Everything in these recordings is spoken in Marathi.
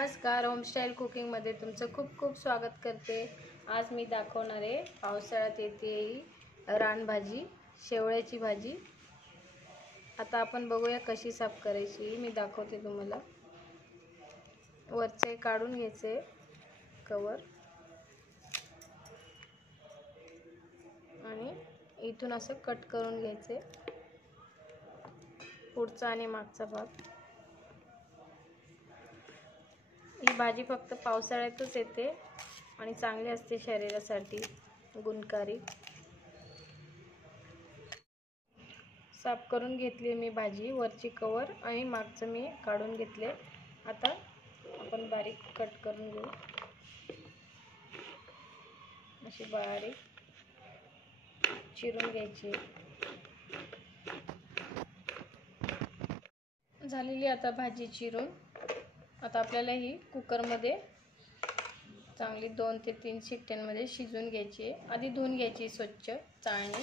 नमस्कार, होमस्टाईल कुकिंगमध्ये तुमचं खूप खूप स्वागत करते। आज मी दाखवणार आहे पावसाळ्यात येते ही रानभाजी, शेवळ्याची भाजी। आता आपण बघूया कशी साफ करायची। मी दाखवते तुम्हाला। वरचे काढून घ्यायचे कवर आणि इथून असं कट करून घ्यायचे, पुढचा आणि मागचा भाग। ही भाजी फक्त पावसाळ्यातच येते आणि चांगली असते शरीरासाठी, गुणकारी। साफ करून घेतली मी भाजी, वरची कवर आणि मागचं मी काढून घेतले। आता आपण बारीक कट करून घेऊ, अशी बारीक चिरून घ्यायची। झालेली आता भाजी चिरून। आता आपल्याला ही कुकरमध्ये चांगली 2 ते 3 शिट्ट्यांमध्ये शिजवून घ्यायची। आधी धुवून घ्यायची स्वच्छ चाळणी,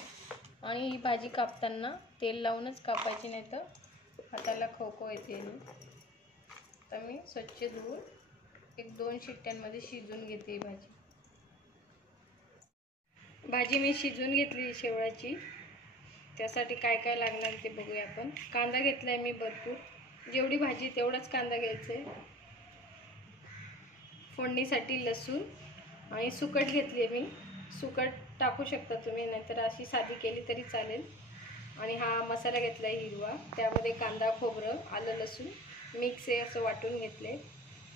आणि ही भाजी कापताना तेल लावूनच कापायची, नाही तर हाताला खो येते। तर मी स्वच्छ धुवून 1-2 शिट्ट्यांमध्ये शिजवून घेते ही भाजी। भाजी मी शिजवून घेतली शेवळ्याची। त्यासाठी काय काय लागणार ते बघूया आपण। कांदा घेतलाय मी भरपूर, जेवढी भाजी तेवढाच कांदा घ्यायचा आहे। फोडणीसाठी लसूण आणि सुकट घेतली आहे मी। सुकट टाकू शकता तुम्ही, नाहीतर अशी साधी केली तरी चालेल। आणि हा मसाला घेतलाय हिरवा, त्यामध्ये कांदा, खोबरं, आलं, लसूण मिक्स आहे असं वाटून घेतले।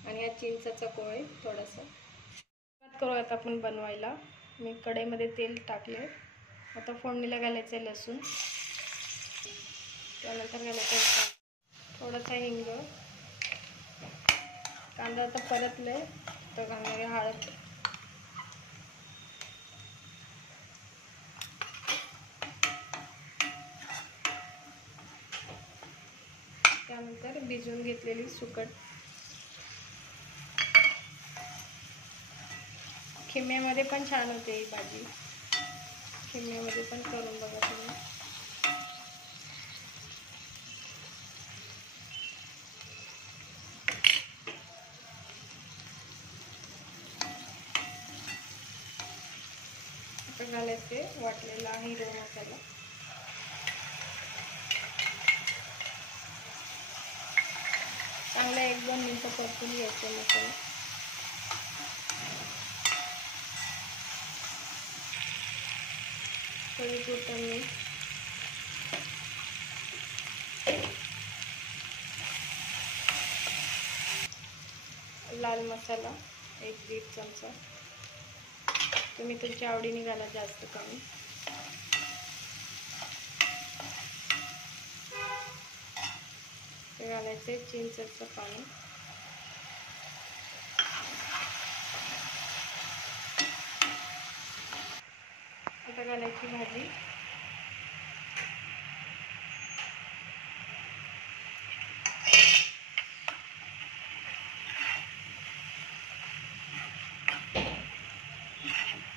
आणि हा चिंचेचा कोळ आहे थोडासा। सुरुवात करूयात आपण बनवायला। मी कढईमध्ये तेल टाकले। आता फोडणीला घालायचं आहे लसूण, त्यानंतर घालायचं आहे थोडासा हिंग। कांदा आता परतले तर घालणार आहे हळद, त्यानंतर भिजवून घेतलेली सुकट। खिम्यामध्ये पण छान होते ही भाजी, खिम्यामध्ये पण करून बघा तुम्ही। आता घालायचे वाटलेला हिरवा मसाला, चांगला 1-2 मिनिटं परतून घ्यायचा मसाला। चवीपुरतं मीठ, लाल मसाला 1-1.5 चमचा, तुम्ही तुमच्या आवडीने घाला, जास्त कमी। घालायचे चिंचेचं पाणी, आता घालायची भाजी।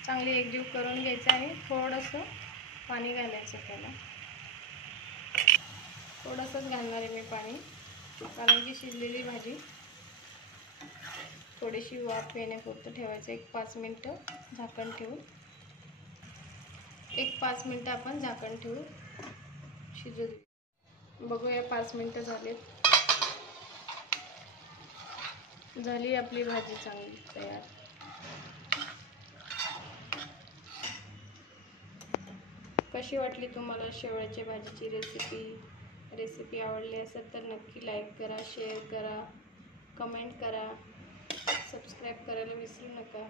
चांगली एकजीव करून घ्यायचं आणि थोडंसं पाणी घालायचं त्याला। थोडंसंच घालणार आहे मी पाणी, कारण की शिजलेली भाजी थोडीशी वाफ येण्यापुरतं ठेवायचं। 1-5 मिनिटं झाकण ठेवून, 1-5 मिनिटं आपण झाकण ठेवून शिजू दे। बघूया 5 मिनिटं झालेत। झाली आपली भाजी चांगली तयार। कशी वाटली तुम्हाला शेवळ्याच्या भाजीची रेसिपी आवडली असेल तर नक्की लाईक करा, शेअर करा, कमेंट करा, सबस्क्राईब करायला विसरू नका।